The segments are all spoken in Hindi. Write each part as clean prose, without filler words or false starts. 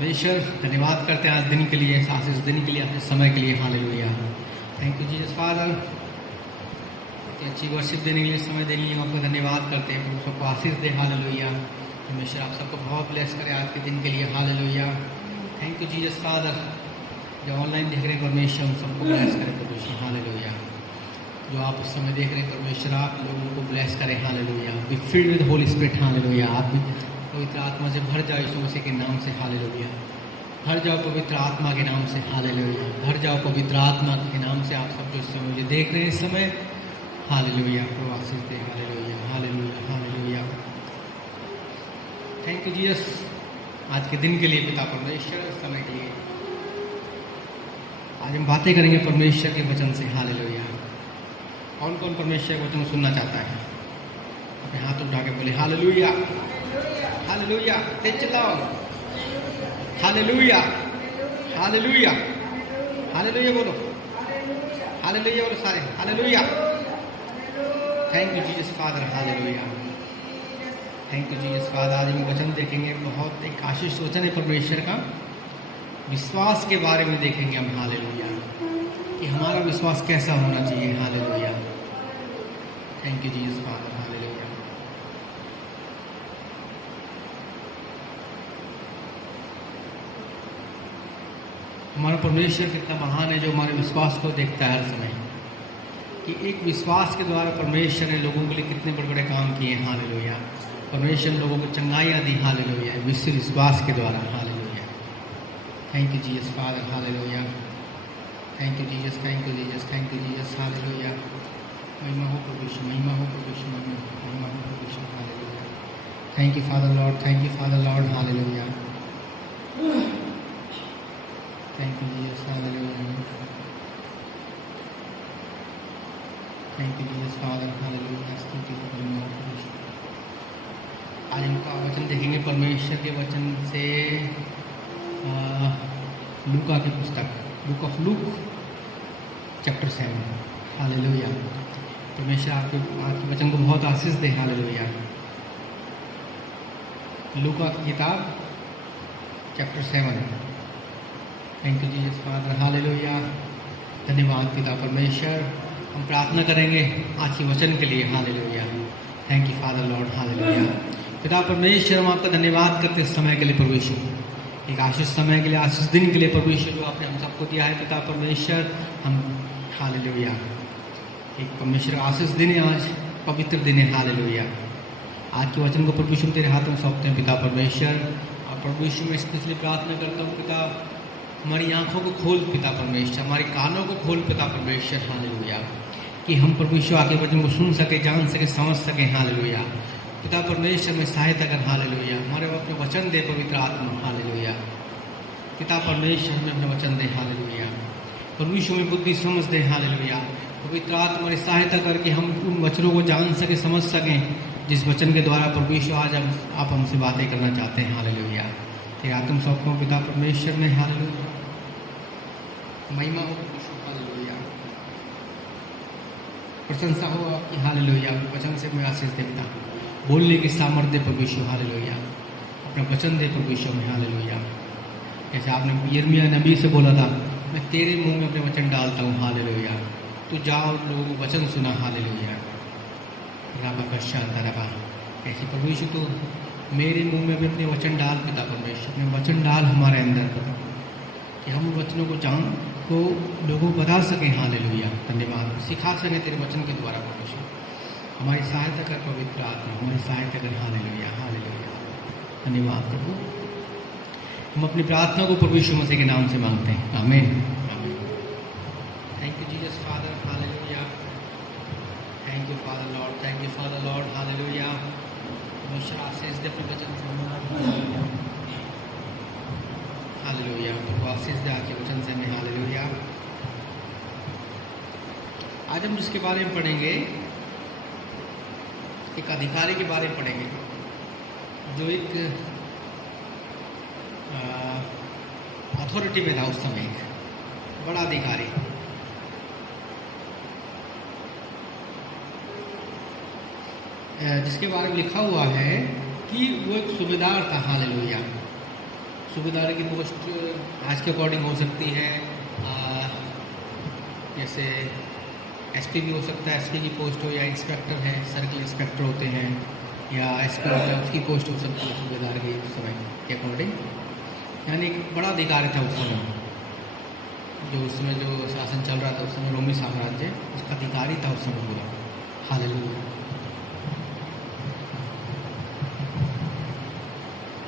परमेश्वर धन्यवाद करते हैं आज दिन के लिए, इस दिन के लिए, इस समय के लिए। Hallelujah. Thank you Jesus father, अच्छी वर्शिप देने के लिए, समय देने के लिए आपका धन्यवाद करते हैं। प्रभु सबको आशीष दे। हालेलुया। परमेश्वर आप सबको बहुत ब्लेस करे आज के दिन के लिए। Hallelujah. Thank you Jesus father, जो ऑनलाइन देख रहे हैं परमेश्वर उन सबको ब्लेस करें परमेश्वर। हालेलुया। जो आप उस समय देख रहे हैं परमेश्वर आप लोगों को ब्लेस करें। Hallelujah. Be filled with Holi spirit. Hallelujah. आप भी पवित्र आत्मा से भर जाओ यीशु मसीह के नाम से। हालेलुया। भर जाओ पवित्र आत्मा के नाम से। हालेलुया। भर जाओ पवित्र आत्मा के नाम से। आप सब जो इस समय मुझे देख रहे हैं इस समय, hallelujah, Prabhu Ashish they. Hallelujah. Hallelujah. Hallelujah. Thank you Jesus आज के दिन के लिए, पिता परमेश्वर, इस समय के लिए। आज हम बातें करेंगे परमेश्वर के वचन से। हालेलुया। कौन कौन परमेश्वर के वचन सुनना चाहता है? अपने हाथ उठा के बोले हालेलुया। हालेलुया। तेज चलाओ। हालेलुया। हालेलुया। हालेलुया बोलो। हालेलुया बोलो सारे। Hallelujah. Thank you Jesus father. Hallelujah. Thank you Jesus father. आज हम वचन देखेंगे, बहुत एक आशीष वचन है परमेश्वर का। विश्वास के बारे में देखेंगे हम। हालेलुया। कि हमारा विश्वास कैसा होना चाहिए। Hallelujah. Thank you Jesus father. Hallelujah. हमारा परमेश्वर कितना महान है, जो हमारे विश्वास को देखता है हर समय। कि एक विश्वास के द्वारा परमेश्वर ने लोगों के लिए कितने बड़े बड़े काम किए हैं। हालेलुया। परमेश्वर ने लोगों को चंगाइयाँ दी। हालेलुया। विश्वास के द्वारा। Hallelujah. Thank you Jesus father. Hallelujah. Thank you Jesus. Thank you Jesus. Thank you Jesus. Hallelujah. महिमा हो प्रभु यीशु, महिमा हो प्रभु यीशु, महिमा हो प्रभु Yeshu. Hallelujah. Thank you father lord. Thank you father lord. Hallelujah. Thank you Jesus. Hallelujah. Thank you Jesus father. Hallelujah. स्तुति हो महिमा हो प्रभु यीशु। आज इनका वचन देखेंगे परमेश्वर के वचन से। लूका की पुस्तक, book of look, chapter 7। Hallelujah. परमेश्वर आपके वचन को बहुत आशीष दे। हालेलुया। लूका की किताब, chapter 7। Thank you Jesus father. Hallelujah. धन्यवाद पिता परमेश्वर। हम प्रार्थना करेंगे आज के वचन के लिए। Hallelujah. Thank you father lord. Hallelujah. पिता परमेश्वर, हम आपका धन्यवाद करते इस समय के लिए प्रभु यीशु, एक आशीष समय के लिए, आशीष दिन के लिए प्रभु यीशु, जो आपने हम सबको दिया है पिता परमेश्वर। हम हालेलुया, एक परमेश्वर आशीष दिन है आज, पवित्र दिन है। हालेलुया। आज के वचन को प्रभु यीशु तेरे हाथों में सौंपते हैं पिता परमेश्वर। और प्रभु यीशु में इसलिए प्रार्थना करता हूँ पिता, हमारी आंखों को खोल पिता परमेश्वर, हमारे कानों को खोल पिता परमेश्वर। हालेलुया। कि हम प्रभु यीशु आके वचन को सुन सके, जान सके, समझ सके। हालेलुया। पिता परमेश्वर में सहायता कर। हालेलुया। हमारे अपने वचन दे पवित्र आत्मा। हालेलुया। पिता परमेश्वर में अपने वचन दे। हालेलुया। प्रभु यीशु में बुद्धि समझ दे। हालेलुया। पवित्र आत्मा हमारी सहायता करके हम उन वचनों को जान सके, समझ सकें, जिस वचन के द्वारा प्रभु यीशु आज आप हमसे बातें करना चाहते हैं। हालेलुया। तेरे आत्म सबको पिता परमेश्वर में। हालेलुया। महिमा हो प्रभु यीशु। हालेलुया। प्रशंसा हो आपकी। हालेलुया। वचन से मैं आशीष देता हूँ, बोलने की सामर्थ्य प्रभु यीशु। हालेलुया। अपना वचन दे प्रभु यीशु में। हालेलुया। जैसे आपने यिर्मयाह नबी से बोला था, मैं तेरे मुंह में अपने वचन डालता हूँ। हालेलुया। तू जाओ लोगों को वचन सुना। हालेलुया। राबा का शांता रबा। ऐसे प्रभु यीशु तो मेरे मुंह में भी अपने वचन डाल पिता परमेश्वर, अपने वचन डाल हमारे अंदर पिता, कि हम वचनों को जान को लोगों को बता सकें। हालेलुया। धन्यवाद। सिखा सकें तेरे वचन के द्वारा प्रभु यीशु। हमारी सहायता कर पवित्र आत्मा, हमारी सहायता कर। हालेलुया। हालेलुया। धन्यवाद प्रभु। हम अपनी प्रार्थना को प्रभु यीशु मसीह के नाम से मांगते हैं। आमीन। आमीन। Thank you Jesus father. Hallelujah. Thank you father lord. Thank you father lord. Hallelujah. परमेश्वर आशीष दे अपने वचन से। हालेलुया। प्रभु आशीष दे आपके वचन से हमें। हालेलुया। आज हम जिसके बारे में पढ़ेंगे, एक अधिकारी के बारे में पढ़ेंगे, जो एक अथॉरिटी में था उस समय, एक बड़ा अधिकारी। जिसके बारे में लिखा हुआ है कि वो एक सूबेदार था। हालेलुया। सूबेदार की पोस्ट आज के अकॉर्डिंग हो सकती है, जैसे एसपी भी हो सकता है, एसपी की पोस्ट हो, या इंस्पेक्टर है, सर्किल इंस्पेक्टर होते हैं, या एसपी होता है उसकी पोस्ट हो सकती है सूबेदार की उस समय के अकॉर्डिंग। यानी एक बड़ा अधिकारी था उस समय, जो उस समय जो शासन चल रहा था उस समय रोमी साम्राज्य, उसका अधिकारी था उस समय पूरा। हालेलुया।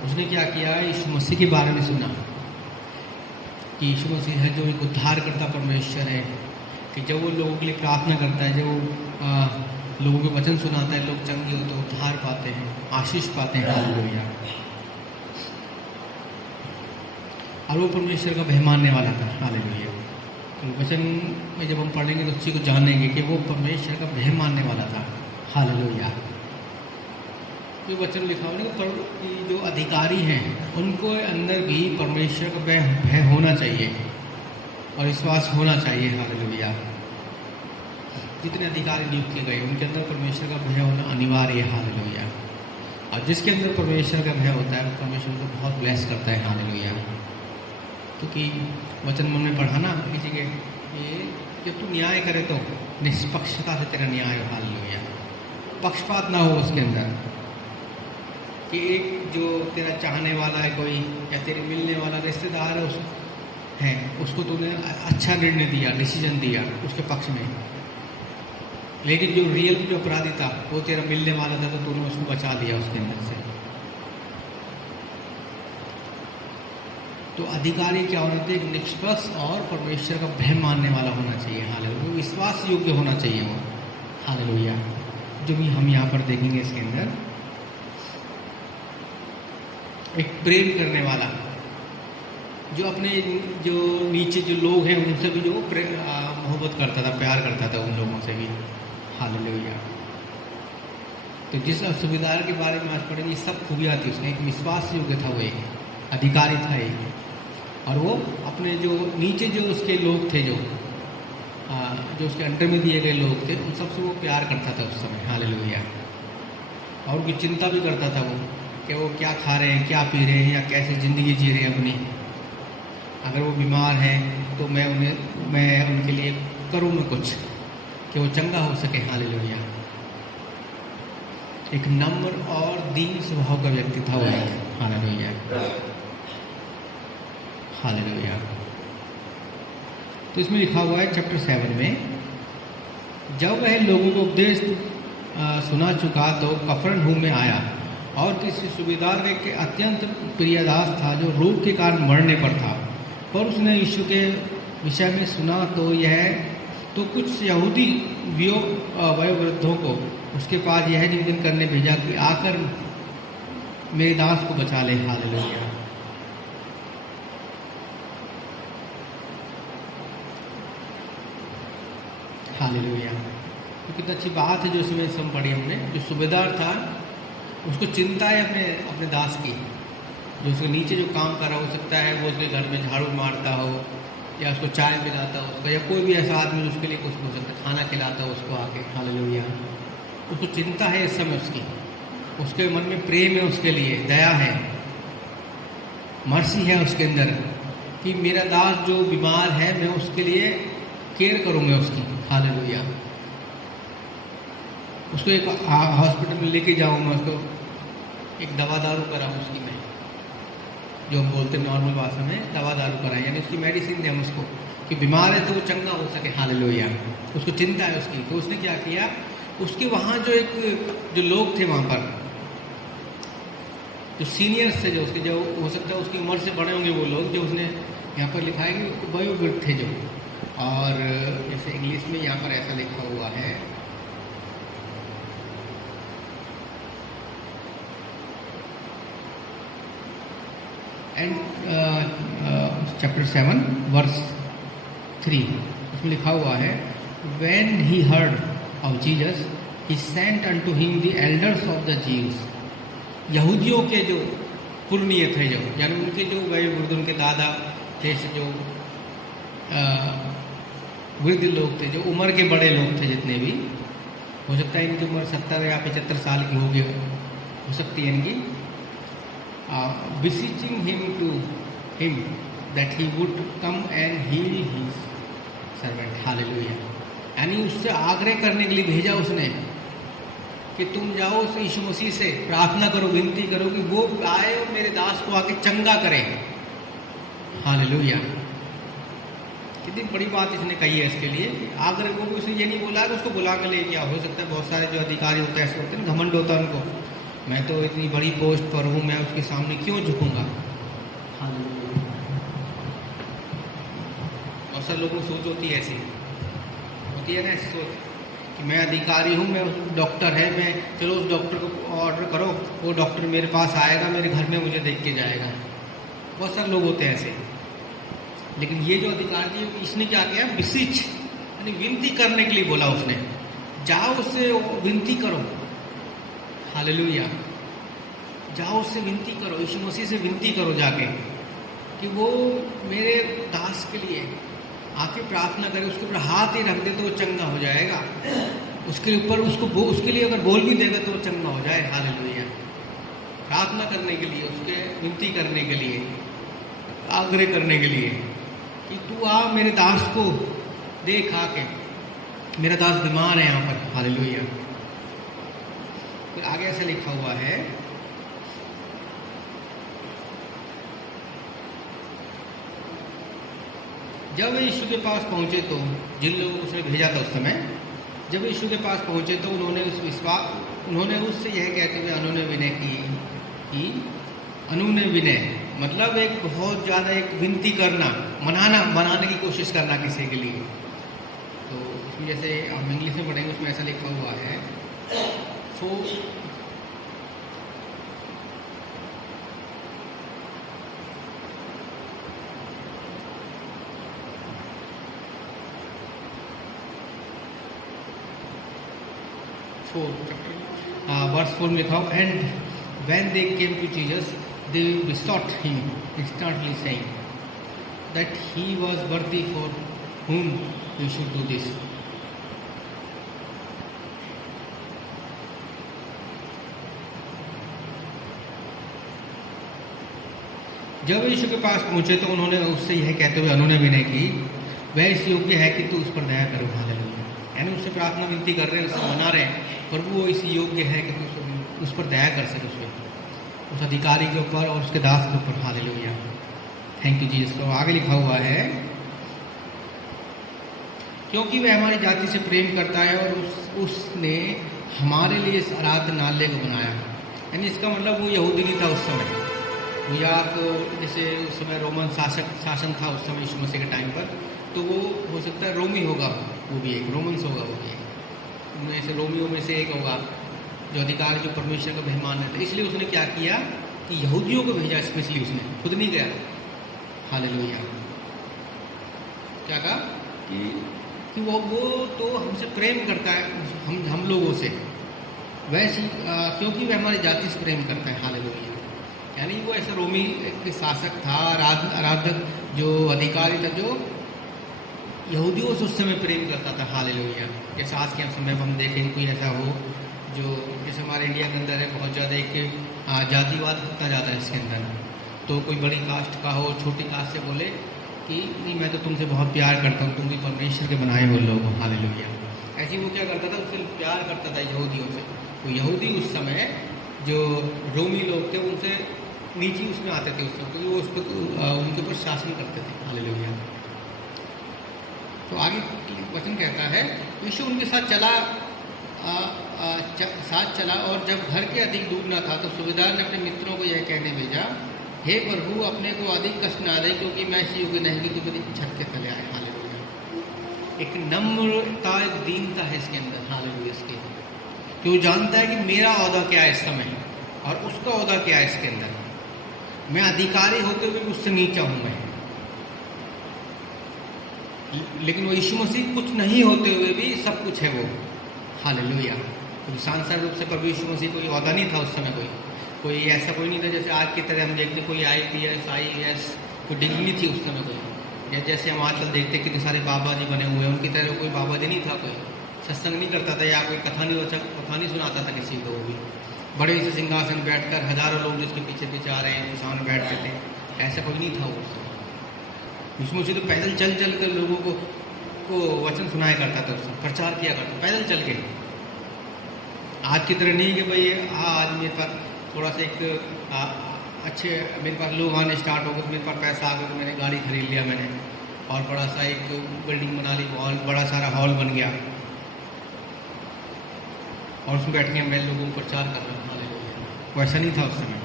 उसने क्या किया, यीशु मसीह के बारे में सुना कि यीशु मसीह है जो एक उद्धार करता परमेश्वर है, कि जब वो लोगों के लिए प्रार्थना करता है, जब वो लोगों के वचन सुनाता है, लोग चंगे होते हैं, उद्धार पाते हैं, आशीष पाते हैं। हालेलुया। और वो परमेश्वर का भय मानने वाला था। हालेलुया। तो वचन में जब हम पढ़ेंगे तो उसी को जानेंगे कि वो परमेश्वर का भय मानने वाला था। हालेलुया। जो वचन लिखा हुआ कि जो अधिकारी हैं उनको अंदर भी परमेश्वर का भय होना चाहिए और विश्वास होना चाहिए। हालेलुया। जितने अधिकारी नियुक्त किए गए उनके अंदर परमेश्वर का भय होना अनिवार्य है। हालेलुया। और जिसके अंदर परमेश्वर का भय होता है परमेश्वर को बहुत ब्लेस करता है। हालेलुया। क्योंकि वचन मन में पढ़ा ना किसी के, ये जब तू न्याय करे तो निष्पक्षता से तेरा न्याय हो। हालेलुया। पक्षपात ना हो उसके अंदर, कि एक जो तेरा चाहने वाला है कोई, या तेरे मिलने वाला रिश्तेदार है उसको तूने अच्छा निर्णय दिया, डिसीजन दिया उसके पक्ष में, लेकिन जो रियल जो अपराधी था वो तेरा मिलने वाला था, तो तूने उसको बचा लिया उसके अंदर से। तो अधिकारी क्या होना चाहिए, निष्पक्ष और परमेश्वर का भय मानने वाला होना चाहिए। हालेलुया। विश्वास योग्य होना चाहिए वो। हालेलुया। जो भी हम यहाँ पर देखेंगे इसके अंदर, एक प्रेम करने वाला, जो अपने जो नीचे जो लोग हैं उनसे भी जो मोहब्बत करता था, प्यार करता था उन लोगों से भी। हालेलुया। तो जिस सूबेदार के बारे में आज पढ़ेंगे सब खूबियाँ थी उसमें। एक विश्वास योग्य था, वो एक अधिकारी था एक, और वो अपने जो नीचे जो उसके लोग थे, जो उसके अंडर में दिए गए लोग थे, उन सबसे वो प्यार करता था उस समय। हालेलुया। और उनकी चिंता भी करता था वो, कि वो क्या खा रहे हैं, क्या पी रहे हैं, या कैसे ज़िंदगी जी रहे हैं अपनी। अगर वो बीमार हैं तो मैं उनके लिए करूँ मैं कुछ कि वो चंगा हो सके। हालेलुया। एक नम्र और दीन स्वभाव का व्यक्ति था वो एक। हालेलुया। हालेलुया। तो इसमें लिखा हुआ है चैप्टर 7 में, जब वह लोगों को उपदेश सुना चुका तो कफरनहूम में आया, और किसी सूबेदार का एक अत्यंत प्रियदास था जो रोग के कारण मरने पर था। पर उसने यीशु के विषय में सुना तो कुछ यहूदी वयोवृद्धों को उसके पास यह निवेदन करने भेजा कि आकर मेरे दास को बचा ले। हालेलुया। हालेलुया। तो कितनी अच्छी बात है जो इसमें हम पढ़ी हमने। जो सूबेदार था उसको चिंता है अपने दास की, जो उसके नीचे जो काम कर रहा हो सकता है वो उसके घर में झाड़ू मारता हो, या उसको चाय पिलाता हो उसको, या कोई भी ऐसा आदमी उसके लिए कुछ हो सकता है, खाना खिलाता हो उसको आके। हालेलुया। उसको चिंता है इस समय उसकी, उसके मन में प्रेम है उसके लिए, दया है, मर्सी है उसके अंदर, कि मेरा दास जो बीमार है मैं उसके लिए केयर करूँगा उसकी। हालेलुया। उसको एक हॉस्पिटल में लेके जाऊँगा, उसको एक दवा दारू कराऊँ उसकी, मैं जो हम बोलते हैं नॉर्मल भाषा में दवा दारू कराएं, यानी उसकी मेडिसिन दें हम उसको, कि बीमार है तो वो चंगा हो सके। हालेलुया। उसको चिंता है उसकी। तो उसने क्या किया, उसके वहाँ जो लोग थे वहाँ पर, जो सीनियर्स थे, जो उसके जो हो सकता है उसकी उम्र से बड़े होंगे वो लोग, जो उसने यहाँ पर लिखा है कि वयोवृद्ध थे जो, और जैसे इंग्लिश में यहाँ पर ऐसा लिखा हुआ है, एंड चैप्टर 7 वर्स 3 उसमें लिखा हुआ है, when he heard of Jesus he sent unto him the elders of the Jews। यहूदियों के जो पुरनीय थे, जो यानी उनके जो वयोवृद्ध, उनके दादा थे, जो वृद्ध लोग थे, जो उम्र के बड़े लोग थे, जितने भी हो सकता है इनकी उम्र 70 या 75 साल की हो सकती है इनकी, beseeching him that he would come and heal his servant. Hallelujah. यानी उससे आग्रह करने के लिए भेजा उसने कि तुम जाओ उस यीशु मसीह से प्रार्थना करो, विनती करो कि वो आए और मेरे दास को आके चंगा करे. हालेलुया. कितनी बड़ी बात इसने कही है इसके लिए. आग्रह को भी उसने ये नहीं बोला कि उसको बुला के ले गया. हो सकता है बहुत सारे जो अधिकारी होते हैं ऐसे होते हैं, घमंड होता है उनको, मैं तो इतनी बड़ी पोस्ट पर हूँ, मैं उसके सामने क्यों झुकूंगा. हालेलुया. बहुत सारे लोगों की सोच होती है ऐसी, होती है ना ऐसी सोच कि मैं अधिकारी हूँ, मैं डॉक्टर है, मैं चलो उस डॉक्टर को ऑर्डर करो, वो डॉक्टर मेरे पास आएगा, मेरे घर में मुझे देख के जाएगा. बहुत सारे लोग होते हैं ऐसे. लेकिन ये जो अधिकारी इसने क्या किया, बिसीच यानी विनती करने के लिए बोला उसने, जाओ उससे विनती करो. हालेलुया. जाओ उससे विनती करो, यीशु मसीह से विनती करो जाके कि वो मेरे दास के लिए आके प्रार्थना करे, उसके ऊपर हाथ ही रख दे तो वो चंगा हो जाएगा. उसके ऊपर उसके लिए अगर बोल भी देगा तो वो चंगा हो जाए. हालेलुया. प्रार्थना करने के लिए, उसके विनती करने के लिए, आग्रह करने के लिए कि तू आ मेरे दास को देख आके, मेरा दास बीमार है यहाँ पर. हालेलुया. फिर आगे ऐसा लिखा हुआ है, जब वे यीशु के पास पहुंचे तो, जिन लोगों को उसने भेजा था उस समय, जब यीशु के पास पहुंचे तो उन्होंने उससे यह कहते हुए अनुनय विनय की. अनुनय विनय मतलब एक बहुत ज़्यादा एक विनती करना, मनाने की कोशिश करना किसी के लिए. तो उसमें जैसे हम इंग्लिश में पढ़ेंगे उसमें ऐसा लिखा हुआ है, verse 4 में लिखा हो, and when they came to Jesus, they besought him instantly, saying that he was worthy for whom he should do this. जब यीशु के पास पहुंचे तो उन्होंने उससे यह कहते हुए अनुनय विनय की, वह इस योग्य है कि तू उस पर दया करो. हालेलुया. यानी उससे प्रार्थना विनती कर रहे हैं, उससे मना रहे हैं, प्रभु वो इस योग्य है कि तू उस पर दया कर सके, उस अधिकारी के ऊपर और उसके दास के ऊपर. हालेलुया. Thank you Jesus. तो आगे लिखा हुआ है, क्योंकि वह हमारी जाति से प्रेम करता है और उसने हमारे लिए इस आराधनालय को बनाया. यानी इसका मतलब वो यहूदी नहीं था उस समय, या तो जैसे उस समय रोमन शासन था उस समय यीशु मसीह के टाइम पर, तो वो हो सकता है रोमी होगा, वो भी एक रोमन्स होगा, वो भी एक उनमें से रोमियों में से एक होगा जो अधिकारी जो परमेश्वर का मेहमान है. इसलिए उसने क्या किया कि यहूदियों को भेजा स्पेशली, उसने खुद नहीं गया. हालेलुया. क्या कहा कि वो तो हमसे प्रेम करता है, हम लोगों से, वैसे क्योंकि वह हमारी जाति से प्रेम करता है. हालेलुया. यानी वो ऐसा रोमी एक शासक था, आराधक जो अधिकारी था, जो यहूदियों से उस समय प्रेम करता था. हालेलुया. जैसे आज के समय हम देखें कोई ऐसा हो जो जैसे हमारे इंडिया के अंदर है बहुत ज़्यादा एक जातिवाद कितना ज़्यादा है इसके अंदर, तो कोई बड़ी कास्ट का हो, छोटी कास्ट से बोले कि नहीं मैं तो तुमसे बहुत प्यार करता हूँ, तुम भी परमेश्वर के बनाए हुए लोग हो. हालेलुया. ऐसे वो क्या करता था, उससे प्यार करता था यहूदियों से. तो यहूदी उस समय जो रोमी लोग थे उनसे नीचे उसमें आते थे उस वक्त, वो उस पर उनके ऊपर शासन करते थे. हालेलुया. तो आगे वचन कहता है, यीशु उनके साथ चला और जब घर के अधिक दूर न था तो सूबेदार ने अपने मित्रों को यह कहने भेजा, हे प्रभु अपने को अधिक कष्ट ना दे, क्योंकि मैं इस योग्य नहीं कि तू मेरी छत के तले आए. हालेलुया. एक नम्रता, एक दीनता है इसके अंदर. हालेलुया. इसके कि वो जानता है कि मेरा ओहदा क्या है इस समय और उसका ओहदा क्या है इसके अंदर. मैं अधिकारी होते हुए उससे नीचा हूँ मैं, लेकिन वो यीशु मसीह कुछ नहीं होते हुए भी सब कुछ है वो. हालेलुया. क्योंकि सांसारिक रूप से प्रभु यीशु मसीह कोई ओहदा नहीं था उस समय, कोई ऐसा कोई नहीं था जैसे आज की तरह हम देखते कोई IPS IAS कोई डिग्री नहीं थी उस समय कोई, या जैसे हम आजकल देखते कितने सारे बाबा जी बने हुए हैं, उनकी तरह कोई बाबा जी नहीं था, कोई सत्संग नहीं करता था या कोई कथा नहीं सुनाता था किसी को भी. बड़े से सिंहासन बैठकर हजारों लोग जिसके पीछे पीछे आ रहे हैं उसके सामने बैठते थे, ऐसा कोई नहीं था वो। यीशु मसीह तो पैदल चल चल कर लोगों को वचन सुनाया करता था, उससे प्रचार किया करता पैदल चल के। आज की तरह नहीं कि भाई आज मेरे पास थोड़ा सा एक अच्छे मेरे पास लोग आने स्टार्ट हो गए, मेरे पास पैसा आ गया तो मैंने गाड़ी खरीद लिया मैंने, और बड़ा सा एक बिल्डिंग बना ली, हॉल, बड़ा सारा हॉल बन गया और उसमें बैठ के मैं लोगों को प्रचार कर रहा हूँ। वैसा नहीं था उस समय।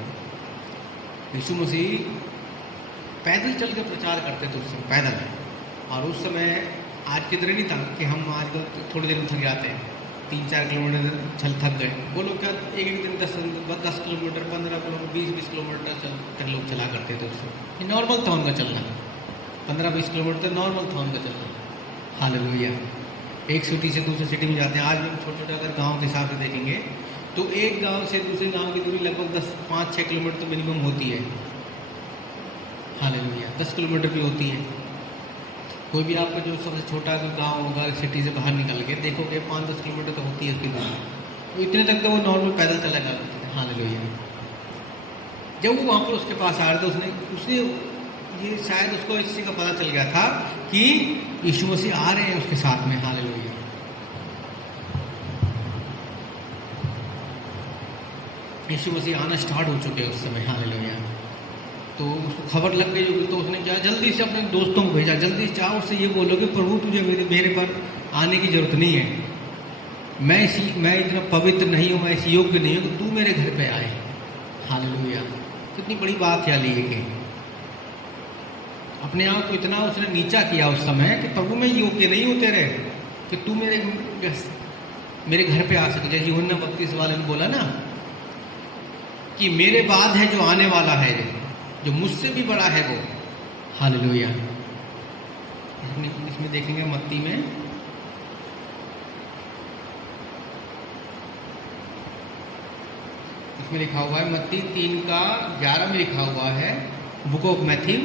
यीशु मसीह पैदल चल के प्रचार करते थे उस समय, पैदल। और उस समय आज की तरह नहीं था कि हम आजकल थोड़ी देर में थक जाते हैं, 3-4 किलोमीटर चल थक गए। वो लोग क्या एक दिन 10 किलोमीटर, 15 किलोमीटर, 20 किलोमीटर तक लोग चला करते थे उस समय। ये नॉर्मल था उनका चलना, 15-20 किलोमीटर नॉर्मल था उनका चलना। हालेलुया। एक सिटी से दूसरी सिटी में जाते हैं। आज भी छोटे छोटे अगर गाँव के हिसाब से देखेंगे तो एक गांव से दूसरे गांव की दूरी लगभग 5-6 किलोमीटर तो मिनिमम होती है। हालेलुया। 10 किलोमीटर भी होती है। कोई भी आपका जो सबसे छोटा गांव होगा सिटी से बाहर निकल के देखोगे 5-10 किलोमीटर तो होती है उसकी दूरी, तो इतने तक तो वो नॉर्मल पैदल चला जाता था। हालेलुया। जब वो वहाँ पर उसके पास आ रहे थे उसने ये शायद उसको इस चीज़ का पता चल गया था कि यीशु मसीह आ रहे हैं उसके साथ में। हालेलुया। यीशु मसीह आना स्टार्ट हो चुके हैं उस समय। हालेलुया। तो उसको खबर लग गई होगी, तो उसने क्या जल्दी से अपने दोस्तों को भेजा, जल्दी से जाओ उससे ये बोलो कि प्रभु तुझे मेरे पर आने की ज़रूरत नहीं है, मैं इतना पवित्र नहीं हूँ, मैं इस योग्य नहीं हूँ कि तू मेरे घर पे आए। हालेलुया। कितनी बड़ी बात है ये कि अपने आप को इतना उसने नीचा किया उस समय कि प्रभु मैं योग्य नहीं हूँ तेरे कि तू मेरे घर पे आ सके। जैसे यूहन्ना बपतिस्मा वाले ने बोला ना कि मेरे बाद है जो आने वाला है, जो मुझसे भी बड़ा है वो। हालेलुया। इसमें देखेंगे मत्ती में इसमें लिखा हुआ है, मत्ती 3:11 में लिखा हुआ है, book of Matthew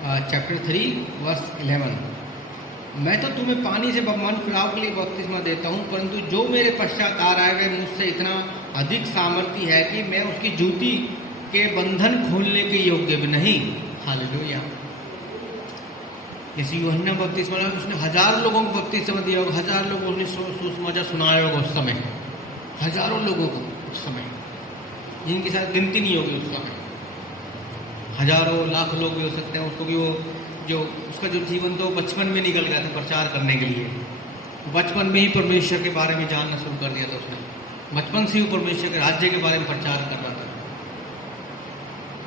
chapter 3 verse 11, मैं तो तुम्हें पानी से मन फिराव के लिए बपतिस्मा देता हूँ, परंतु जो मेरे पश्चात आ रहा है वह मुझसे इतना अधिक सामर्थी है कि मैं उसकी जूती के बंधन खोलने के योग्य भी नहीं। हालेलुया। जैसे यूहन्ना बपतिस्मा उसने 1000 लोगों को बपतिस्मा दिया होगा, 1000 लोगों ने सुसमाचार सुनाया होगा उस समय, हजारों लोगों को उस समय, जिनकी शायद गिनती नहीं होगी उस समय। हजारों लाख लोग भी हो सकते हैं। उसको भी वो जो उसका जो जीवन था वो बचपन में निकल गया था प्रचार करने के लिए। बचपन में ही परमेश्वर के बारे में जानना शुरू कर दिया था उसने, बचपन से ही वो परमेश्वर के राज्य के बारे में प्रचार कर रहा था।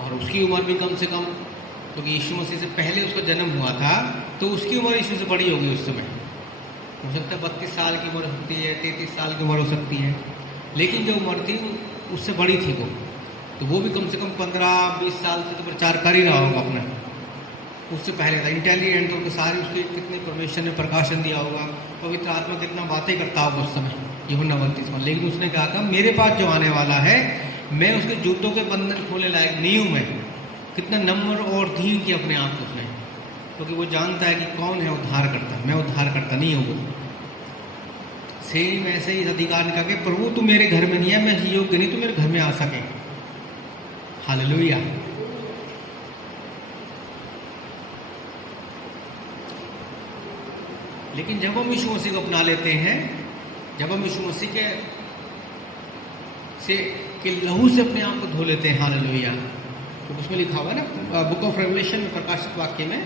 और उसकी उम्र भी कम से कम, क्योंकि यीशु मसीह से पहले उसका जन्म हुआ था, तो उसकी उम्र यीशु से बड़ी होगी उस समय। हो सकता है 32 साल की उम्र हो सकती है, 33 साल की उम्र हो सकती है, लेकिन जो उम्र थी उससे बड़ी थी वो। तो वो भी कम से कम 15-20 साल से तो प्रचार कर ही रहा होगा अपना। उससे पहले था इंटेलिजेंट, तो सारी उसके कितने परमेश्वर ने प्रकाशन दिया होगा, पवित्र आत्मा कितना बातें करता होगा उस समय यूहन्ना बपतिस्मा। लेकिन उसने कहा था मेरे पास जो आने वाला है मैं उसके जूतों के बंधन खोलने लायक नहीं हूँ। मैं कितना नम्र और धीर किया अपने आप को उसने, क्योंकि वो जानता है कि कौन है उद्धार करता, मैं उद्धार करता नहीं हूँ। सेम ऐसे ही अधिकार ने कहा कि प्रभु तू मेरे घर में नहीं है, मैं योग्य नहीं तू मेरे घर में आ सके। हालेलुया। लेकिन जब हम यीशु मसीह को अपना लेते हैं, जब हम यीशु मसीह के लहू से अपने आप को धो लेते हैं, हालेलुया, तो उसमें लिखा हुआ है ना बुक ऑफ रेवलेशन में, प्रकाशित वाक्य में,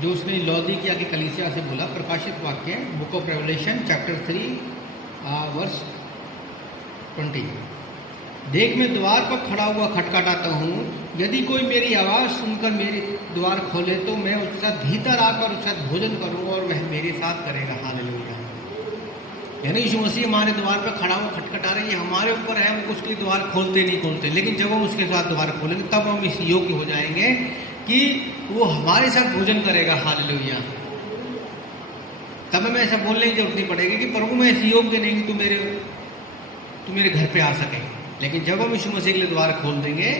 जो उसने लौदीकिया की कलीसिया से बोला, प्रकाशित वाक्य book of Revelation chapter 3 verse 20, देख मैं द्वार पर खड़ा हुआ खटखटाता हूँ, यदि कोई मेरी आवाज़ सुनकर मेरे द्वार खोले तो मैं उसके साथ भीतर आकर उसके साथ भोजन करूँगा और वह मेरे साथ करेगा। हालेलुया। यानी यीशु मसीह हमारे द्वार पर खड़ा हुआ खटखटा रहे हैं, ये हमारे ऊपर है, हम उसके द्वार खोलते नहीं खोलते, लेकिन जब हम उसके साथ द्वार खोलेंगे तब हम इस योग्य हो जाएंगे कि वो हमारे साथ भोजन करेगा। हालेलुया। तब हमें ऐसा बोलने की जरूरत नहीं पड़ेगी कि प्रभु मैं इस योग्य नहीं कि तू मेरे घर पे आ सके। लेकिन जब हम यीशु मसीह के लिए द्वार खोल देंगे,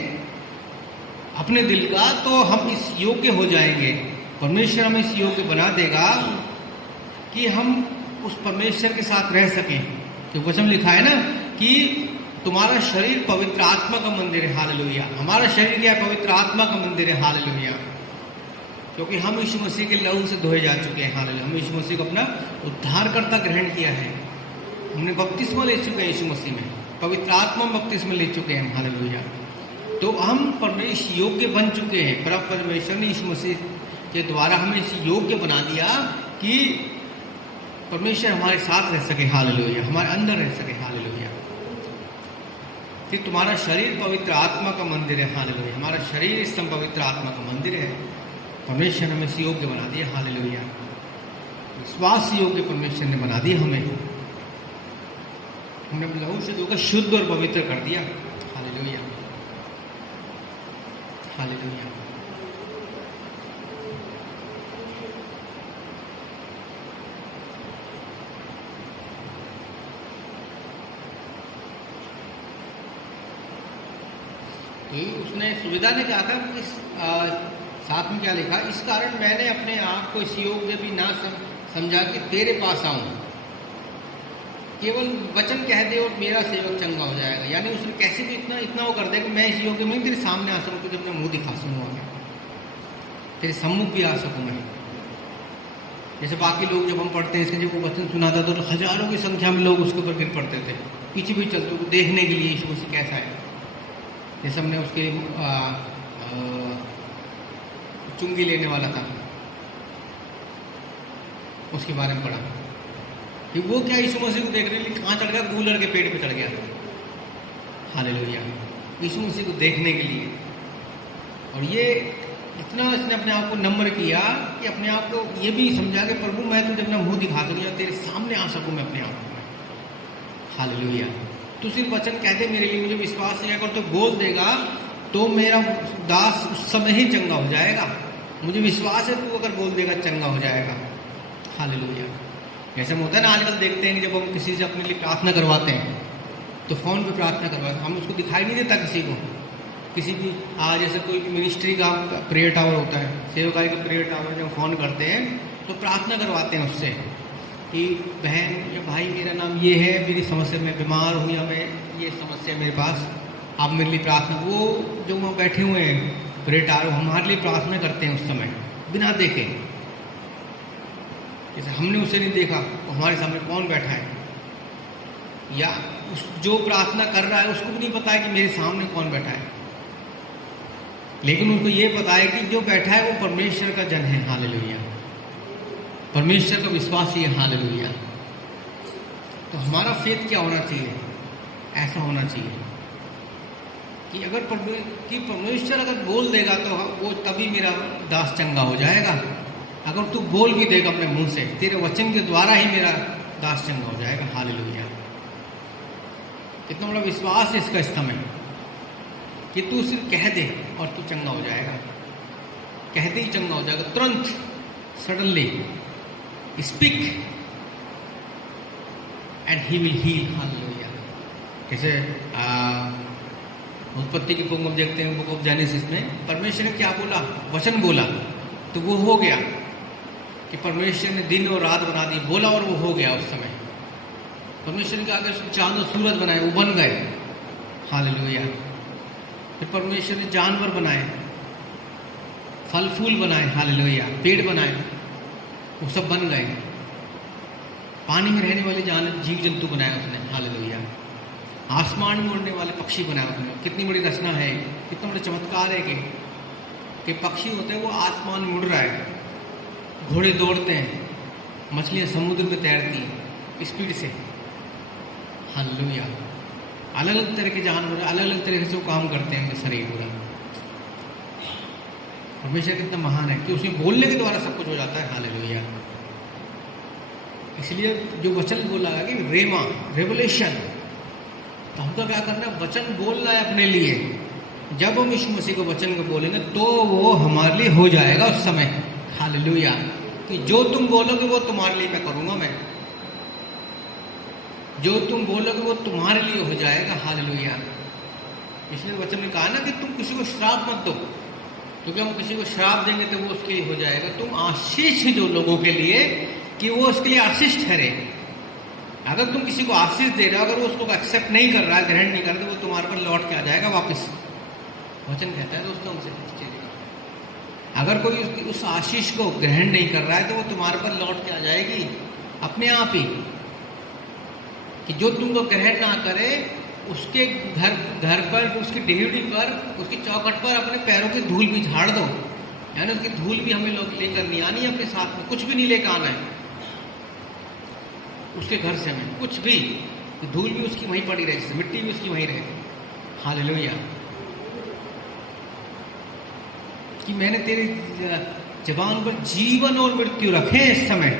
अपने दिल का, तो हम इस योग्य हो जाएंगे। परमेश्वर हमें इस योग्य बना देगा कि हम उस परमेश्वर के साथ रह सकें। तो वचन लिखा है ना कि तुम्हारा शरीर पवित्र आत्मा का मंदिर है। हालेलुया। हमारा शरीर क्या है? पवित्र आत्मा का मंदिर है। हालेलुया। क्योंकि हम यीशु मसीह के लहू से धोए जा चुके हैं। हालेलुया। हम यीशु मसीह को अपना उद्धारकर्ता ग्रहण किया है। हमने बपतिस्मा ले चुके हैं यीशु मसीह में, पवित्र आत्मा में बपतिस्मा ले चुके हैं। हालेलुया। तो हम परमेश्वर योग्य बन चुके हैं। परमेश्वर ने यीशु मसीह के द्वारा हमें इस योग्य बना दिया कि परमेश्वर हमारे साथ रह सके। हालेलुया। हमारे अंदर रह सके। हालेलुया। कि तुम्हारा शरीर पवित्र आत्मा का मंदिर है। हालेलुया। हमारा शरीर इस समय पवित्र आत्मा का मंदिर है। परमेश्वर हमें इस योग्य बना दिया। हालेलुया। विश्वास योग्य परमेश्वर ने बना दिया हमें। हमने लहू से धोकर शुद्ध और पवित्र कर दिया। हालेलुया। हालेलुया। उसने सुविधा ने क्या कहा, इस साथ में क्या लिखा, इस कारण मैंने अपने आप को इस योग्य भी ना समझा कि तेरे पास आऊं, केवल वचन कह दे और मेरा सेवक चंगा हो जाएगा। यानी उसने कैसे भी इतना वो कर दे कि मैं इस योग्य में तेरे सामने आ सकूँ, तुझे अपना मुंह दिखा सकूँगा, तेरे सम्मुख भी आ सकूँ मैं। जैसे बाकी लोग जब हम पढ़ते हैं इसके, जब वो वचन सुनाता था तो हजारों की संख्या में लोग उसके ऊपर गिर पड़ते थे, पीछे भी चलते वो देखने के लिए यीशु मसीह कैसा है। जैसे हमने उसके चुंगी लेने वाला था, उसके बारे में पढ़ा कि वो क्या यीशु मसीह को देखने के लिए कहाँ चढ़ गया, गूलर के पेड़ पे चढ़ गया। हालेलुया। यीशु मसीह को देखने के लिए। और ये इतना इसने अपने आप को नम्र किया कि अपने आप को ये भी समझा कि प्रभु मैं तुझे अपना मुंह दिखा सकूँ या तेरे सामने आ सकूँ मैं अपने आप को। हालेलुया। तू सिर्फ वचन कह दे मेरे लिए, मुझे विश्वास नहीं है, अगर तो बोल देगा तो मेरा दास उस समय ही चंगा हो जाएगा। मुझे विश्वास है तू अगर बोल देगा चंगा हो जाएगा। हालेलुया। जैसे होता है ना, आजकल देखते हैं कि जब हम किसी से अपने लिए प्रार्थना करवाते हैं तो फ़ोन पे प्रार्थना करवाते हैं, हम उसको दिखाई नहीं देता किसी को। किसी भी जैसे कोई भी मिनिस्ट्री का प्रेयर टावर होता है, सेवकाई का प्रेयर टावर, जब फ़ोन करते हैं तो प्रार्थना करवाते हैं उससे कि बहन या भाई मेरा नाम ये है, मेरी समस्या, मैं बीमार हूँ या मैं ये समस्या मेरे पास, आप मेरे लिए प्रार्थना। वो जो वहाँ बैठे हुए हैं प्रेयर टावर, हमारे लिए प्रार्थना करते हैं उस समय बिना देखे। जैसे हमने उसे नहीं देखा, तो हमारे सामने कौन बैठा है, या उस जो प्रार्थना कर रहा है उसको भी नहीं पता है कि मेरे सामने कौन बैठा है, लेकिन उनको ये पता है कि जो बैठा है वो परमेश्वर का जन है। हालेलुया। परमेश्वर का विश्वासी है। हालेलुया। तो हमारा फेथ क्या होना चाहिए? ऐसा होना चाहिए कि अगर परमेश्वर अगर बोल देगा तो वो तभी मेरा दास चंगा हो जाएगा। अगर तू बोल भी देगा अपने मुंह से, तेरे वचन के द्वारा ही मेरा दास चंगा हो जाएगा। हालेलुया। कितना बड़ा विश्वास है इसका इस समय कि तू सिर्फ कह दे और तू चंगा हो जाएगा। कहते ही चंगा हो जाएगा, तुरंत, suddenly speak and he will heal. Hallelujah. जैसे उत्पत्ति की बुक में देखते हैं, बुक ऑफ जेनेसिस में परमेश्वर ने क्या बोला, वचन बोला तो वो हो गया। कि परमेश्वर ने दिन और रात बना दी, बोला और वो हो गया। उस समय परमेश्वर के आगे चांद और सूरज बनाए, वो बन गए। हालेलुया। फिर परमेश्वर ने जानवर बनाए, फल फूल बनाए। हालेलुया। पेड़ बनाए, वो सब बन गए। पानी में रहने वाले जीव जंतु बनाए उसने। हालेलुया। आसमान में उड़ने वाले पक्षी बनाए उसने। कितनी बड़ी रचना है, कितना बड़ा चमत्कार है कि पक्षी होते हैं वो आसमान में उड़ रहा है, घोड़े दौड़ते हैं, मछलियाँ समुद्र में तैरती हैं स्पीड से। हालेलुया। अलग अलग तरह के जानवर अलग अलग तरीके से वो काम करते हैं उनके शरीर पूरा। परमेश्वर कितना महान है कि उसमें बोलने के द्वारा सब कुछ हो जाता है। हालेलुया। इसलिए जो वचन बोला कि रेमा, रेवलेशन, तो हमको क्या करना है, वचन बोलना है अपने लिए। जब हम यीशु मसीह को वचन को बोलेंगे तो वो हमारे लिए हो जाएगा उस समय। हालेलुया। कि जो तुम बोलोगे वो तुम्हारे लिए मैं करूँगा, मैं जो तुम बोलोगे वो तुम्हारे लिए हो जाएगा। हालेलुया। इसलिए वचन में कहा ना कि तुम किसी को श्राप मत दो, क्योंकि हम किसी को श्राप देंगे तो वो उसके लिए हो जाएगा। तुम आशीष दो लोगों के लिए कि वो उसके लिए आशीष ठहरे। अगर तुम किसी को आशीष दे रहे हो, अगर वो उसको एक्सेप्ट नहीं कर रहा है, ग्रहण नहीं कर रहा, तो वो तुम्हारे पर लौट के आ जाएगा वापस। वचन कहता है दोस्तों हमसे, अगर कोई उस आशीष को ग्रहण नहीं कर रहा है तो वो तुम्हारे पर लौट के आ जाएगी अपने आप ही। कि जो तुमको ग्रहण ना करे उसके घर पर, उसकी डेहरी पर, उसकी चौखट पर अपने पैरों की धूल भी झाड़ दो। यानी उसकी धूल भी हमें लोग लेकर नहीं आनी है अपने साथ में, कुछ भी नहीं लेकर आना है उसके घर से हमें, कुछ भी। धूल भी उसकी वहीं पड़ी रहे, मिट्टी भी उसकी वहीं रहे। हालेलुया। कि मैंने तेरी जबान पर जीवन और मृत्यु रखे इस समय।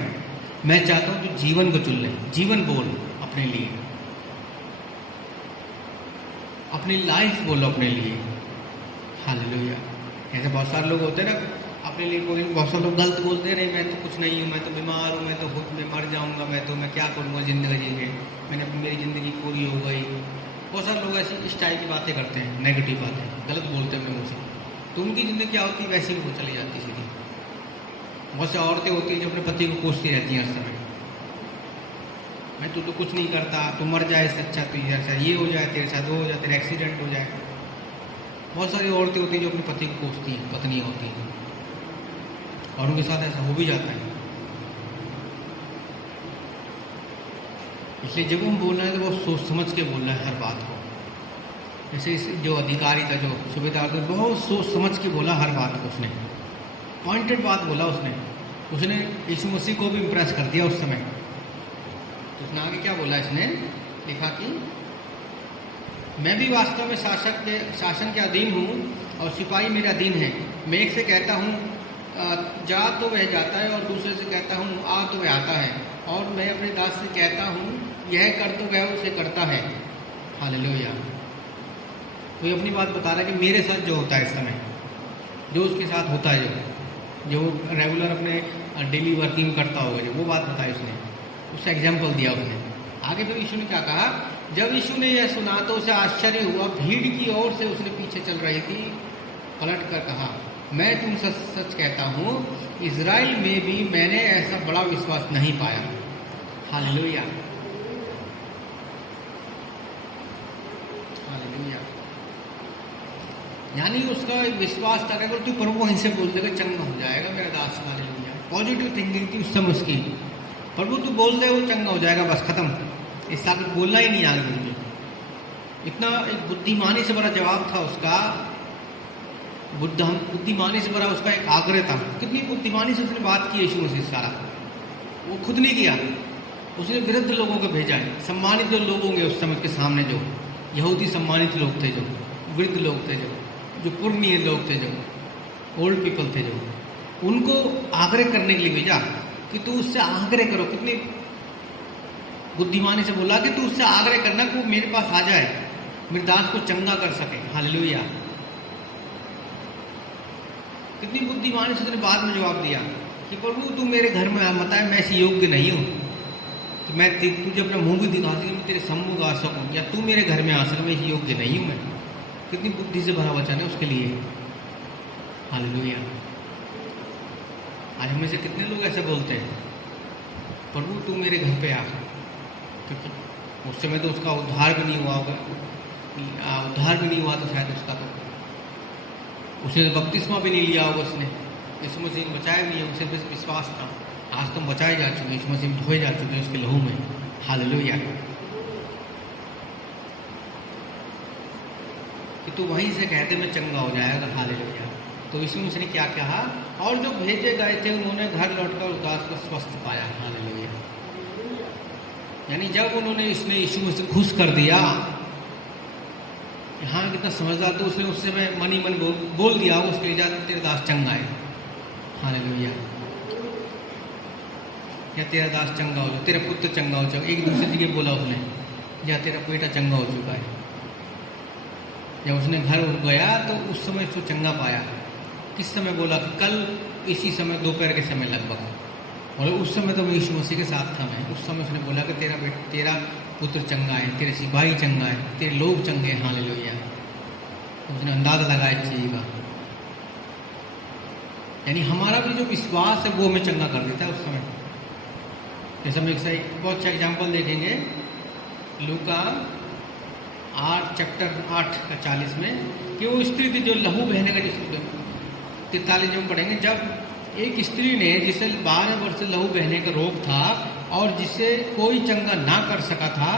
मैं चाहता हूं तू जीवन को चुन ले, जीवन बोल अपने लिए, अपनी लाइफ बोलो अपने लिए। हालेलुया। ऐसे बहुत सारे लोग होते हैं ना अपने लिए, कोई बहुत सारे लोग गलत बोलते रहे, मैं तो कुछ नहीं हूँ, मैं तो बीमार हूँ, मैं तो मैं मर जाऊँगा, मैं क्या करूँगा ज़िंदगी में, मेरी ज़िंदगी पूरी हो गई। बहुत सारे लोग ऐसी इस टाइप की बातें करते हैं, नेगेटिव बातें गलत बोलते हैं मुँह से। तो उनकी ज़िंदगी क्या होती है, वैसी वो चली जाती सीधी। बहुत सी औरतें होती हैं जो अपने पति को कोसती रहती हैं हर समय, मैं तू तो कुछ नहीं करता, तू मर जाए इससे अच्छा, तेरे साथ ये हो जाए, तेरे साथ वो हो जाए, तेरा एक्सीडेंट हो जाए। बहुत सारी औरतें होती हैं जो अपने पति को कोसती हैं, पत्नियाँ होती हैं, और उनके साथ ऐसा हो भी जाता है। इसलिए जब हम बोल रहे हैं तो बहुत सोच समझ के बोल रहे हैं हर बात को। जैसे जो अधिकारी था, जो सूबेदार था, बहुत सोच समझ के बोला हर बात को। उसने पॉइंटेड बात बोला, उसने यीशु मसीह को भी इम्प्रेस कर दिया उस समय। उसने आगे क्या बोला, इसने लिखा कि मैं भी वास्तव में शासन के अधीन हूँ और सिपाही मेरे अधीन है। मैं एक से कहता हूँ जा तो वह जाता है, और दूसरे से कहता हूँ आ तो वह आता है, और मैं अपने दास से कहता हूँ यह कर तो वह उसे करता है। हालेलुया। कोई अपनी बात बता रहा है कि मेरे साथ जो होता है इस समय, जो उसके साथ होता है, जो रेगुलर अपने डेली वर्किंग करता होगा, जो वो बात बताई उससे एग्जाम्पल दिया उसने। आगे फिर यीशु ने क्या कहा, जब यीशु ने यह सुना तो उसे आश्चर्य हुआ। भीड़ की ओर से उसने पीछे चल रही थी, पलट कर कहा, मैं तुम सच सच कहता हूँ इज़राइल में भी मैंने ऐसा बड़ा विश्वास नहीं पाया। हालेलुया। हालेलुया। यानी उसका विश्वास था, अगर तू प्रभु वहीं से बोल देगा चंगा हो जाएगा मेरा दास। हालेलुया। पॉजिटिव थिंकिंग थी उस समय उसकी। प्रभु तू बोल दे वो चंगा हो जाएगा, बस खत्म। इस साथ बोलना ही नहीं आगे मुझे। इतना एक बुद्धिमानी से भरा जवाब था उसका, बुद्धिमानी से भरा उसका एक आग्रह था। कितनी बुद्धिमानी से उसने बात की यीशु मसीह। सारा वो खुद नहीं किया, उसने वृद्ध लोगों को भेजा है। सम्मानित जो लोग होंगे उस समय के सामने, जो यहूदी सम्मानित लोग थे, जो वृद्ध लोग थे, जो पुराने लोग थे, जो ओल्ड पीपल थे, जो उनको आग्रह करने के लिए भेजा कि तू उससे आग्रह करो। कितनी बुद्धिमानी से बोला कि तू उससे आग्रह करना कि वो मेरे पास आ जाए, मेरे दास को चंगा कर सके। हालेलुया। कितनी बुद्धिमानी से उसने बाद में जवाब दिया कि प्रभु तू मेरे घर में मत आए, मैं ऐसे योग्य नहीं हूँ कि मैं तुझे अपना मुंह भी दिखा सकूँ, तेरे सम्मुख आ सकूँ, या तू मेरे घर में आ सके, मैं ऐसे योग्य नहीं हूँ मैं। कितनी बुद्धि से भरा वचन है उसके लिए। हालेलुया। आज हमें से कितने लोग ऐसे बोलते हैं, प्रभु तू मेरे घर पे आ, क्योंकि उस समय तो उसका उद्धार भी नहीं हुआ होगा, उद्धार भी नहीं हुआ तो शायद उसका, तो उसने तो बपतिस्मा भी नहीं लिया होगा उसने, यीशु मसीह ने बचाया भी है, उसे विश्वास था। आज तुम बचाए जा चुके, यीशु मसीह में धोए जा चुके हैं उसके लहू में। हालेलुया। कि तू वहीं से कहते मैं चंगा हो जाएगा। हालेलुया। तो यीशु मसीह ने क्या कहा, और जो भेजे गए थे उन्होंने घर लौटकर उदास को स्वस्थ पाया। हालेलुया। यानी जब उन्होंने इसने यीशु मसीह खुश कर दिया, हाँ कितना समझदार, तो उसने उस समय मन ही मन बोल दिया उसके लिए, जा तेरा दास चंगा है। हालेलुया। या तेरा दास चंगा हो, तेरा पुत्र चंगा हो चुका। एक दूसरी जगह बोला उसने, या तेरा बेटा चंगा हो चुका है। जब उसने घर गया तो उस समय उसको चंगा पाया। किस समय बोला, कल इसी समय दोपहर के समय लगभग, और उस समय तो मैं यीशु मसीह के साथ था। मैं उस समय उसने बोला कि तेरा पुत्र चंगा है, तेरे सिपाही चंगा है, तेरे लोग चंगे हैं। हालेलुया। तो उसने अंदाज़ा लगाया इस चीज़ का। यानी हमारा भी जो विश्वास है वो हमें चंगा कर देता है उस समय। जैसे हम एक बहुत अच्छा एग्जाम्पल देखेंगे लूका 8 चैप्टर 8 का 40 में, कि वो स्त्री थी जो लहू बहने का, जिसको 43 में पढ़ेंगे, जब एक स्त्री ने जिसे 12 वर्ष से लहू बहने का रोग था और जिसे कोई चंगा ना कर सका था,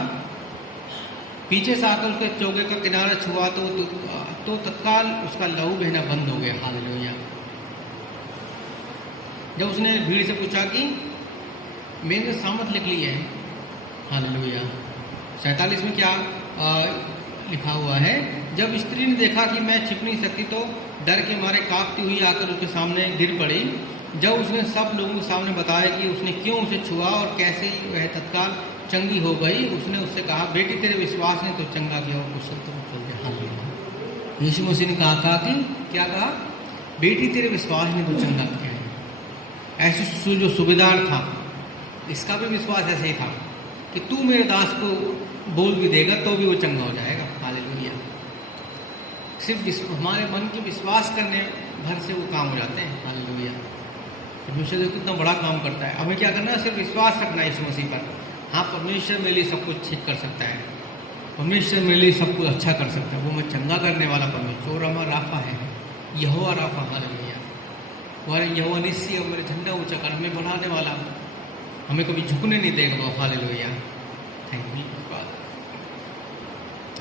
पीछे से आकर उसके चौके का किनारा छुआ तो तत्काल उसका लहू बहना बंद हो गया। हालेलुया। जब उसने भीड़ से पूछा कि मेरे सामर्थ लिख ली है, हालेलुया। 47 में क्या लिखा हुआ है, जब स्त्री ने देखा कि मैं छिप नहीं सकती तो डर के मारे कांपती हुई आकर उसके सामने गिर पड़ी। जब उसने सब लोगों के सामने बताया कि उसने क्यों उसे छुआ और कैसे वह तत्काल चंगी हो गई, उसने उससे कहा, बेटी तेरे विश्वास ने तो चंगा किया और कुछ तो चल गया। हालेलुया। यीशु मसीह ने कहा कि क्या कहा, बेटी तेरे विश्वास ने तो चंगा किया है। ऐसे जो सूबेदार था, इसका भी विश्वास ऐसे ही था कि तू मेरे दास को बोल भी देगा तो भी वो चंगा हो जाएगा। हालेलुया। सिर्फ हमारे मन के विश्वास करने भर से वो काम हो जाते हैं। हालेलुया। परमेश्वर जो कितना बड़ा काम करता है, हमें क्या करना है, सिर्फ विश्वास रखना है यीशु मसीह पर। हाँ, परमेश्वर मेरे लिए सब कुछ ठीक कर सकता है, परमेश्वर मेरे लिए सब कुछ अच्छा कर सकता है, वो मैं चंगा करने वाला परमेश्वर हमारा राफा है, यहोवा राफा। हालेलुया। हमारे यहोवा निस्सी और मेरे झंडा ऊंचा कर, हमें बढ़ाने वाला, हमें कभी झुकने नहीं देगा वो। हालेलुया। थैंक यू,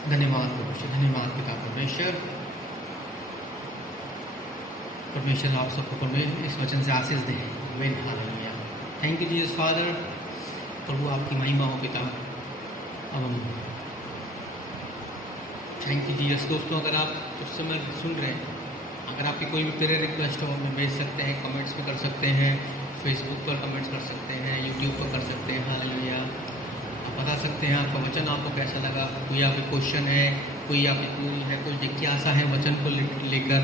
धन्यवाद परमेश्वर, धन्यवाद पिता परमेश्वर। परमेश्वर आप सबको परमेश्वर इस वचन से आशीष दे। Amen. Hallelujah. Thank you Jesus father. प्रभु आपकी महिमा हो पिता। अब हम थैंक यू जीसस। दोस्तों, अगर आप उस समय सुन रहे हैं, अगर आपकी कोई भी प्रेयर रिक्वेस्ट हो हमें भेज सकते हैं, कमेंट्स में कर सकते हैं, फेसबुक पर कमेंट्स कर सकते हैं, यूट्यूब पर कर सकते हैं। हालेलुया। आप बता सकते हैं आपका वचन आपको कैसा लगा, कोई आपके क्वेश्चन है, कोई आपकी कोई है, कोई जिज्ञासा है वचन को लेकर,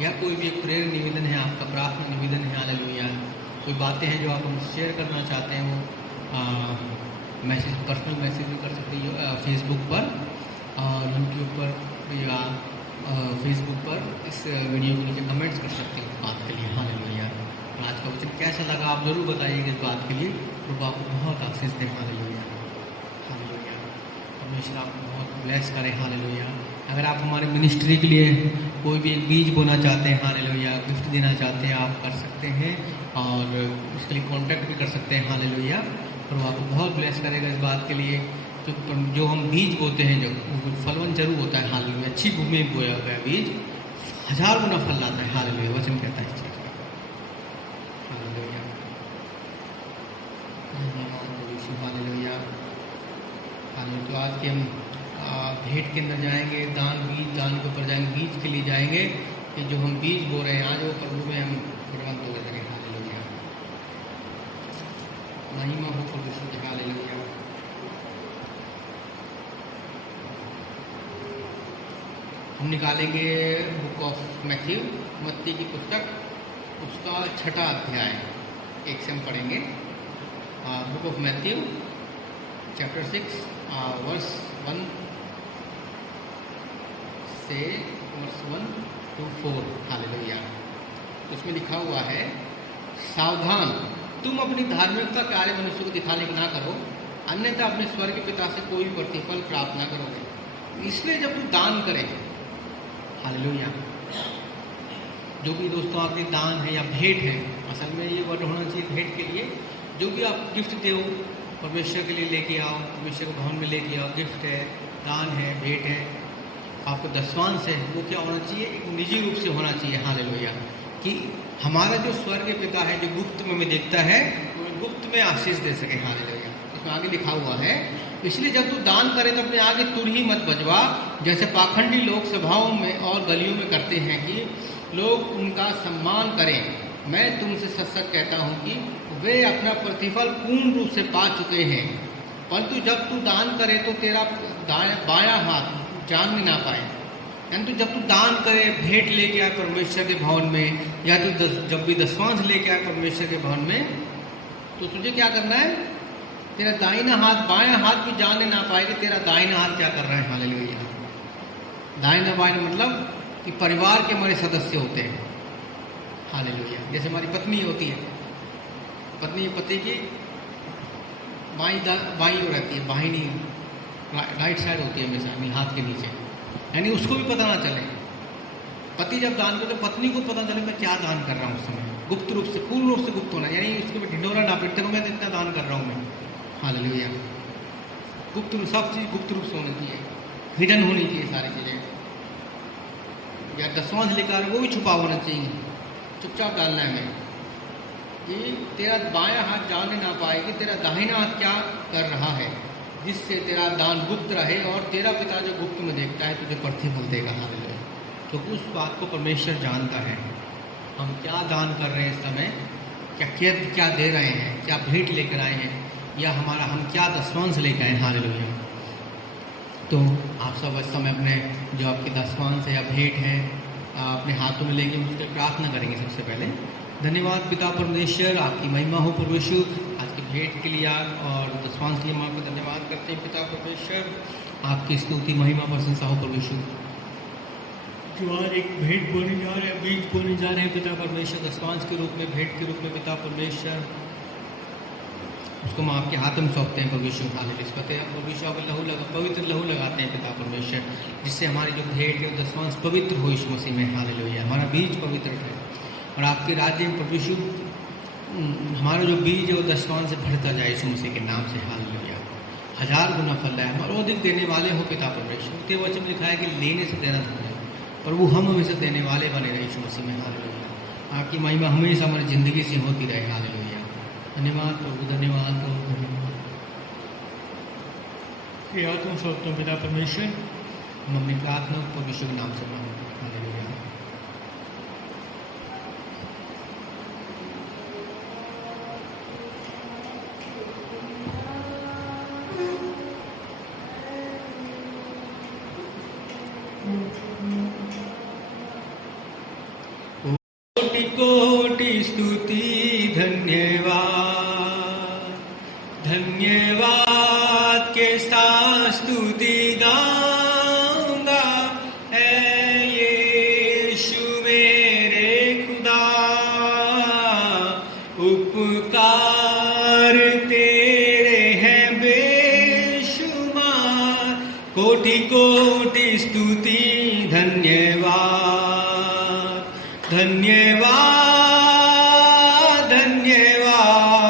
या कोई भी एक प्रेयर निवेदन है आपका, प्रार्थना निवेदन है। हालेलुया। कोई बातें हैं जो आप हमसे शेयर करना चाहते हैं, वो मैसेज, पर्सनल मैसेज भी कर सकते हैं फेसबुक पर और यूट्यूब पर या फेसबुक पर इस वीडियो के नीचे कमेंट्स कर सकते हैं इस बात के लिए। हालेलुया। और आज का वचन कैसा लगा आप ज़रूर बताइएगा इस बात के लिए। प्रभु आपको बहुत आशीष दें। हालेलुया। हालेलुया। परमेश्वर आपको बहुत ब्लेस करें। हालेलुया। अगर आप हमारे मिनिस्ट्री के लिए कोई भी एक बीज बोना चाहते हैं, हालेलुया, गिफ्ट देना चाहते हैं, आप कर सकते हैं और उसके लिए कांटेक्ट भी कर सकते हैं। हालेलुया। और वो आपको बहुत ब्लेस करेगा इस बात के लिए। तो जो हम बीज बोते हैं, जो फलवन जरूर होता है। हालेलुया। अच्छी भूमि में बोया गया बीज 1000 गुना फल लाता है। हालेलुया। वचन कहता है इस चीज़ का। हालेलुया। हालेलुया। हालेलुया। तो आज के हम भेंट के अंदर जाएंगे, दान के ऊपर जाएंगे, बीज के लिए जाएंगे कि जो हम बीज बो रहे हैं आज वो प्रभु में हम फलवंत हो जाएंगे। हालेलुया। महिमा हो प्रभु की। हालेलुया। हम निकालेंगे बुक ऑफ मैथ्यू, मत्ती की पुस्तक, उसका 6वां अध्याय, एक से हम पढ़ेंगे। Book of Matthew chapter 6 verse 1 से वर्स 1 to 4। हालेलुया। उसमें लिखा हुआ है, सावधान, तुम अपनी धार्मिकता कार्य मनुष्य को दिखाने ना करो, अन्यथा अपने स्वर्ग पिता से कोई प्रतिफल प्राप्त ना करोगे। इसलिए जब तुम दान करें, हालेलुया, जो भी दोस्तों आपके दान है या भेंट है, असल में ये वर्ड होना चाहिए भेंट के लिए, जो भी आप गिफ्ट दो परमेश्वर के लिए लेके आओ, परमेश्वर के भवन में लेके आओ, गिफ्ट है, दान है, भेंट है, आपको दशवांश है, वो क्या होना चाहिए, एक निजी रूप से होना चाहिए। हालेलुया। कि हमारा जो स्वर्ग पिता है जो गुप्त में देखता है, वो गुप्त में आशीष दे सके। हालेलुया। इसमें आगे लिखा हुआ है, इसलिए जब तू दान करे तो अपने आगे तुरही मत बजवा, जैसे पाखंडी लोग सभाओं में और गलियों में करते हैं कि लोग उनका सम्मान करें। मैं तुमसे सच सच कहता हूँ कि वे अपना प्रतिफल पूर्ण रूप से पा चुके हैं। परंतु जब तू दान करे तो तेरा बायां हाथ जान ना पाए। यानी तो जब तू दान करे, भेंट लेके आए परमेश्वर के भवन में, या तो जब भी दशवांश लेके आए परमेश्वर के भवन में, तो तुझे क्या करना है, तेरा दाहिना हाथ बायां हाथ भी जान ना पाए कि तेरा दाहिना हाथ क्या कर रहा है। हालेलुया। दाहिना बायां मतलब कि परिवार के हमारे सदस्य होते हैं। हालेलुया। जैसे हमारी पत्नी होती है, पत्नी पति की बाईं ओर रहती है, बाहिनी राइट साइड होती है हमेशा, यानी हाथ के नीचे, यानी उसको भी पता ना चले। पति जब दान करे तो पत्नी को पता चले मैं क्या दान कर रहा हूँ उस समय, गुप्त रूप से, पूर्ण रूप से गुप्त होना, यानी उसके भी ढिंडोरा ना पीटते मैं इतना दान कर रहा हूँ मैं। हालेलुया। गुप्त रूप, सब चीज़ गुप्त रूप से होनी चाहिए, हिडन होनी चाहिए सारी चीज़ें। या दसवांश लेकर वो भी छुपा होना चाहिए, चुपचाप डालना है हमें कि तेरा बायां हाथ जान ना पाए कि तेरा दाहिना हाथ क्या कर रहा है, जिससे तेरा दान गुप्त रहे और तेरा पिता जो गुप्त में देखता है तुझे प्रतिफल देगा। हालेलुया। तो उस बात को परमेश्वर जानता है, हम क्या दान कर रहे हैं इस समय, क्या दे रहे हैं, क्या भेंट लेकर आए हैं, या हम क्या दसवांश लेकर आए हैं। हालेलुया। तो आप सब इस समय अपने जो आपके दसवांश है या भेंट है अपने हाथों में लेंगे, उसके प्रार्थना करेंगे। सबसे पहले धन्यवाद पिता परमेश्वर, आपकी महिमा हो परमेश्वर, आज की भेंट के लिए और दसवांश के लिए हम आपको धन्यवाद करते हैं पिता परमेश्वर। आपकी स्तुति महिमा प्रशंसा हो परमेश्वर। जो आज एक भेंट बोने जा रहे हैं, बीज बोने जा रहे हैं पिता परमेश्वर, दसवांश के रूप में, भेंट के रूप में पिता परमेश्वर, उसको हम आपके हाथ में सौंपते हैं परमेश्वर। हालेलुया। इस पर परमेश्वर का लहू लगा, पवित्र लहू लगाते हैं पिता परमेश्वर, जिससे हमारी जो भेंट है दसवांश पवित्र हो यीशु मसीह में। हालेलुया। हमारा बीज पवित्र है और आपके राज्य में परमेश्वर हमारा जो बीज है वो दसवांश से बढ़ता जाए यीशु मसीह के नाम से। हालेलुया। 1000 गुना फल है, हम और अधिक देने वाले हो पिता परमेश्वर। तेरे वचन में लिखा है कि लेने से देना था, और वो हम हमेशा देने वाले बने रहे यीशु मसीह में। हालेलुया। आपकी महिमा हमेशा हमारी ज़िंदगी से होती रहे। हालेलुया। धन्यवाद प्रभु, धन्यवाद प्रभु, धन्यवाद। तुम सौंपते हो पिता परमेश्वर, हम अपनी प्रार्थना परमेश्वर के नाम से मांगते हैं। हालेलुया। कोटि कोटि स्तुति धन्यवाद, धन्यवाद के साथ स्तुति गाऊंगा, ऐ यीशु मेरे खुदा, उपकार तेरे हैं बेशुमार। कोटि कोटि स्तुति धन्यवाद, धन्यवाद, धन्यवाद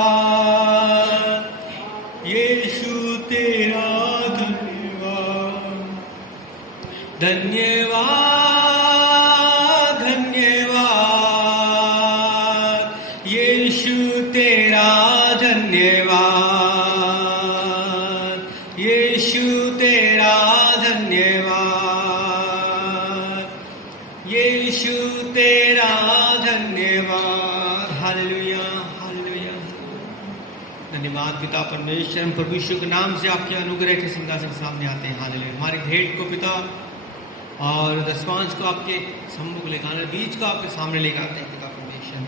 यीशु तेरा धन्यवाद, धन्यवाद, धन्यवाद यीशु तेरा धन्यवाद, यीशु तेरा धन्यवाद, यीशु तेरा धन्यवाद। Hallelujah, hallelujah. धन्यवाद पिता परमेश्वर, हम परमेश्वर के नाम से आपके अनुग्रह के सिंहासन के सामने आते हैं। हालेलुया। हमारी भेंट को पिता और दसवांश को आपके सम्मुख लेकर आना, बीज को आपके सामने लेकर आते हैं पिता परमेश्वर।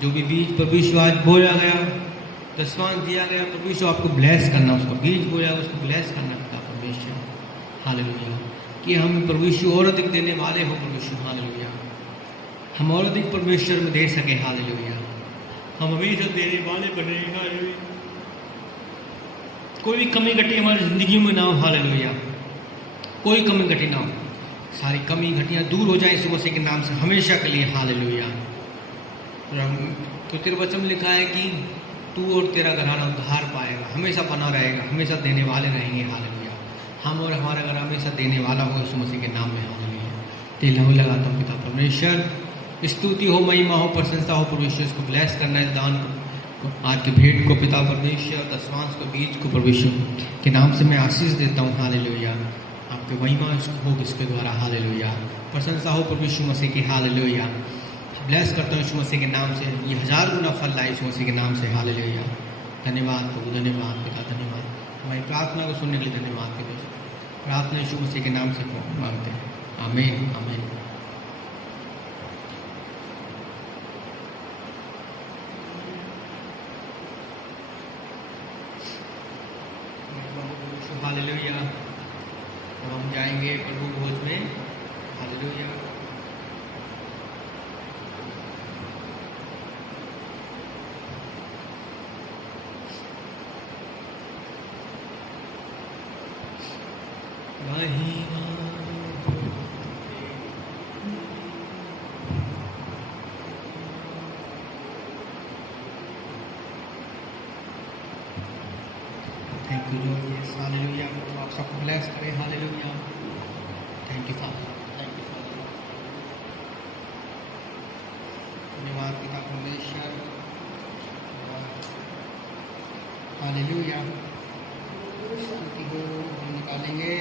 जो भी बीज परमेश्वर आज बोया गया, दसवांश दिया गया, परमेश्वर आपको ब्लेस करना, उसको बीज बोया उसको ब्लेस करना पिता परमेश्वर। हालेलुया। कि हम परमेश्वर और अधिक देने वाले हो परमेश्वर। हालेलुया। हम और अधिक परमेश्वर में दे सके। हालेलुया। हम हमेशा देने वाले बने। हालेलुया। कोई भी कमी घटी हमारी ज़िंदगी में ना हो। हालेलुया। कोई कमी घटी ना हो, सारी कमी घटियाँ दूर हो जाए यीशु मसीह के नाम से हमेशा के लिए। हालेलुया। तो तेरे वचन में लिखा है कि तू और तेरा घराना उद्धार पाएगा, हमेशा बना रहेगा, हमेशा देने वाले रहेंगे। हालेलुया। हम और हमारा घर हमेशा देने वाला हो यीशु मसीह के नाम में। हालेलुया। तेल लहू लगाता हूँ पिता परमेश्वर, स्तुति हो, महिमा हो, प्रशंसा हो परमेश्वर। इसको ब्लेस करना है दान को, आज के भेंट को पिता परमेश्वर, दसवांश को, बीज को परमेश्वर के नाम से मैं आशीष देता हूँ। हालेलुया। आपके महिमा हो इसके द्वारा। हालेलुया। प्रशंसा हो परमेश्वर मसीह की। हालेलुया। ब्लेस करता हूँ यीशु मसीह के नाम से, ये 1000 गुना फल लाए यीशु मसीह के नाम से। हालेलुया। धन्यवाद प्रभु, धन्यवाद पिता, धन्यवाद। हमारी प्रार्थना को सुनने के लिए धन्यवाद पिता। प्रार्थना यीशु मसीह के नाम से मांगते हैं। आमीन, आमीन। हालेलुया। अब हम जाएंगे प्रभु भोज में। हालेलुया। थैंक यू जो ये हालेलुया, आप सबको ब्लेस करें। Hallelujah, thank you father, thank you father. धन्यवाद पिता परमेश्वर। हालेलुया, स्तुति हो हम निकालेंगे।